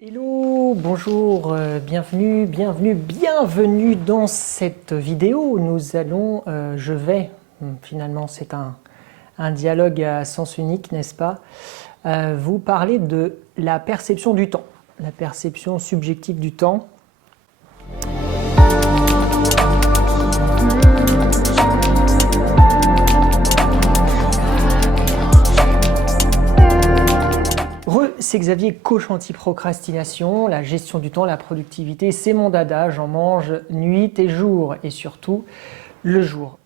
Hello, bonjour, bienvenue dans cette vidéo où finalement c'est un dialogue à sens unique, n'est-ce pas, vous parler de la perception du temps, la perception subjective du temps. C'est Xavier, coach anti-procrastination, la gestion du temps, la productivité, c'est mon dada, j'en mange nuit et jour, et surtout le jour.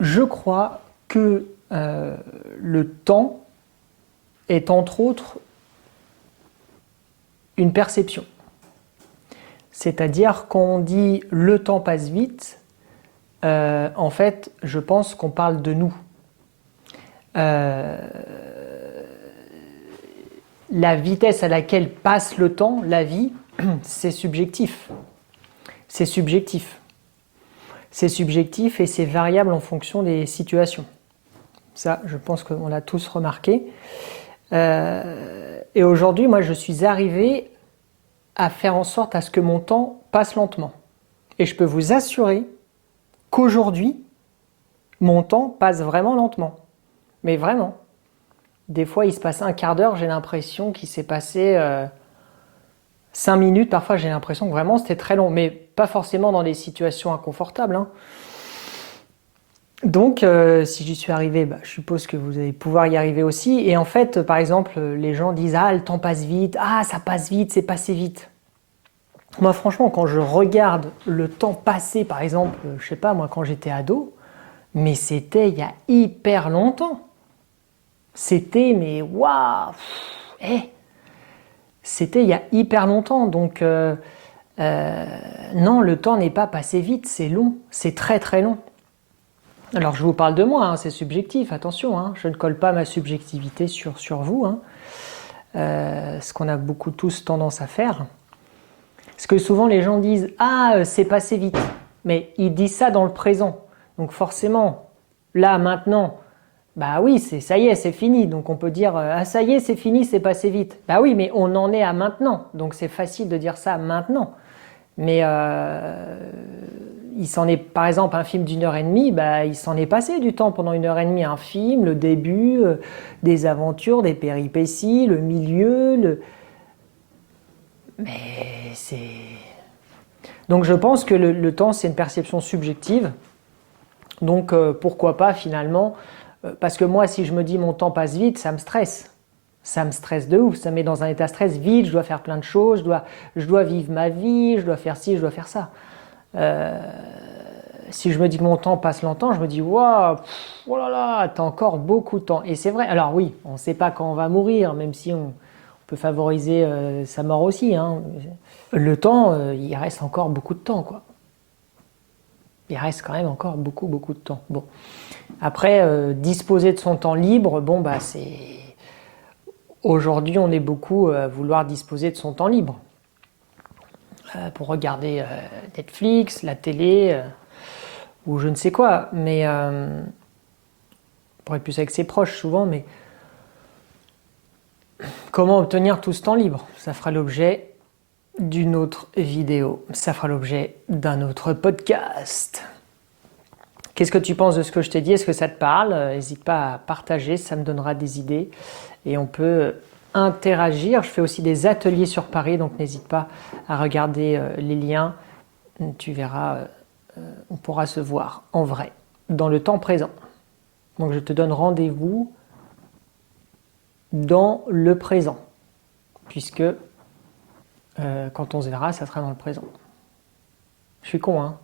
Je crois que le temps est entre autres une perception. C'est-à-dire quand on dit le temps passe vite, en fait, je pense qu'on parle de nous. La vitesse à laquelle passe le temps, la vie, c'est subjectif. C'est subjectif. C'est subjectif et c'est variable en fonction des situations. Ça, je pense qu'on l'a tous remarqué. Et aujourd'hui, moi, je suis arrivé à faire en sorte à ce que mon temps passe lentement. Et je peux vous assurer qu'aujourd'hui, mon temps passe vraiment lentement. Mais vraiment. Des fois, il se passe un quart d'heure, j'ai l'impression qu'il s'est passé 5 minutes. Parfois, j'ai l'impression que vraiment c'était très long, mais pas forcément dans des situations inconfortables. Hein. Donc, si j'y suis arrivé, je suppose que vous allez pouvoir y arriver aussi. Et en fait, par exemple, les gens disent « Ah, le temps passe vite. Ah, ça passe vite, c'est passé vite. » Moi, franchement, quand je regarde le temps passé, par exemple, je sais pas, moi, quand j'étais ado, mais c'était il y a hyper longtemps. C'était, mais waouh, c'était il y a hyper longtemps. Donc, non, le temps n'est pas passé vite, c'est long, c'est très très long. Alors, je vous parle de moi, hein, c'est subjectif, attention, hein, je ne colle pas ma subjectivité sur vous, hein, ce qu'on a beaucoup tous tendance à faire. Parce que souvent les gens disent « Ah, c'est passé vite », mais ils disent ça dans le présent. Donc forcément, là, maintenant, bah oui, ça y est, c'est fini. Donc on peut dire « Ah ça y est, c'est fini, c'est passé vite ». Bah oui, mais on en est à maintenant. Donc c'est facile de dire ça maintenant. Mais il s'en est, par exemple, un film d'1 h 30, il s'en est passé du temps pendant 1 h 30. Un film, le début, des aventures, des péripéties, le milieu, Mais c'est... Donc je pense que le temps, c'est une perception subjective. Donc pourquoi pas finalement parce que moi, si je me dis mon temps passe vite, ça me stresse. Ça me stresse de ouf, ça me met dans un état de stress vite, je dois faire plein de choses, je dois vivre ma vie, je dois faire ci, je dois faire ça. Si je me dis que mon temps passe longtemps, je me dis waouh, oh là là, t'as encore beaucoup de temps. Et c'est vrai, alors oui, on ne sait pas quand on va mourir, même si on peut favoriser sa mort aussi. Hein. Le temps, il reste encore beaucoup de temps, quoi. Il reste quand même encore beaucoup de temps. Bon. Après, disposer de son temps libre, c'est... Aujourd'hui, on est beaucoup à vouloir disposer de son temps libre. Pour regarder Netflix, la télé, ou je ne sais quoi. Mais... pour être plus avec ses proches souvent, mais... Comment obtenir tout ce temps libre? Ça fera l'objet d'une autre vidéo. Ça fera l'objet d'un autre podcast. Qu'est-ce que tu penses de ce que je t'ai dit? Est-ce que ça te parle? N'hésite pas à partager, ça me donnera des idées. Et on peut interagir. Je fais aussi des ateliers sur Paris, donc n'hésite pas à regarder les liens. Tu verras, on pourra se voir en vrai, dans le temps présent. Donc je te donne rendez-vous dans le présent, puisque quand on se verra, ça sera dans le présent. Je suis con, hein?